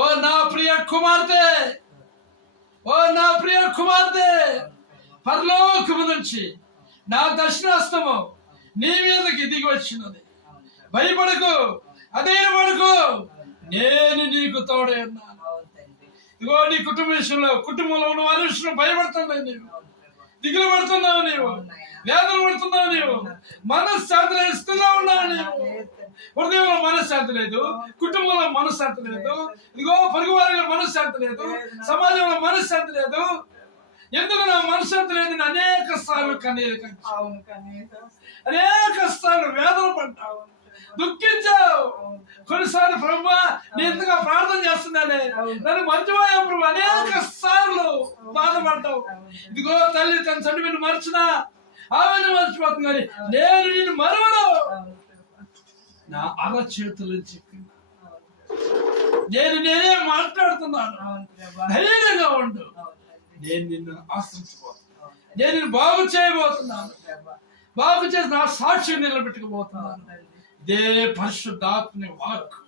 ఓ నా ప్రియ కుమార్తె, ఓ నా ప్రియ కుమార్తె, పరలోకము నుంచి నా దర్శనాస్తము నీ మీదకి దిగి వచ్చినది. భయపడకు, అధైర్యపడకు, నేను నీకు తోడై ఉన్నాను. ఇదిగో నీ కుటుంబ విషయంలో, కుటుంబంలో ఉన్న వారి విషయంలో భయపడుతున్నావు నీవు, దిగులు పడుతున్నావు నీవు, వేదన పడుతున్నావు నీవు, మనశ్శాంతి లేని స్థితిలో ఉన్నావు నీవు. హృదయంలో మనశ్శాంతి లేదు, కుటుంబంలో మనశ్శాంతి లేదు, ఇదిగో పొరుగు వారిలో మనశ్శాంతి లేదు, సమాజంలో మనశ్శాంతి లేదు. ఎందుకు నా మనశ్శాంతి లేదు? అనేక సార్లు కన్నీరు కట్టావు, అనేక సార్లు వేదన పడ్డావు, దుఃఖించావు. కొన్నిసార్లు ప్రభువా నేను ఎంతగా ప్రార్థన చేస్తున్నానే, నన్ను మర్చిపోయా ప్రభు, అనేక సార్లు బాధపడ్డావు. ఇదిగో తల్లి తన చనిపోయిన మర్చినా ఆమెను మర్చిపోతుంది, కానీ నేను నిన్ను మరవను. నా అరచేతులు చెప్పి నేనే మాట్లాడుతున్నాను, ధైర్యంగా ఉండు. నేను నిన్ను ఆశ్రయించబోతున్నాను, నేను నిన్ను బాగు చేయబోతున్నాను, బాగు చేసి నా సాక్షి నిలబెట్టుకోబోతున్నాను. ఇదే పరిశుద్ధాత్మ వాక్కు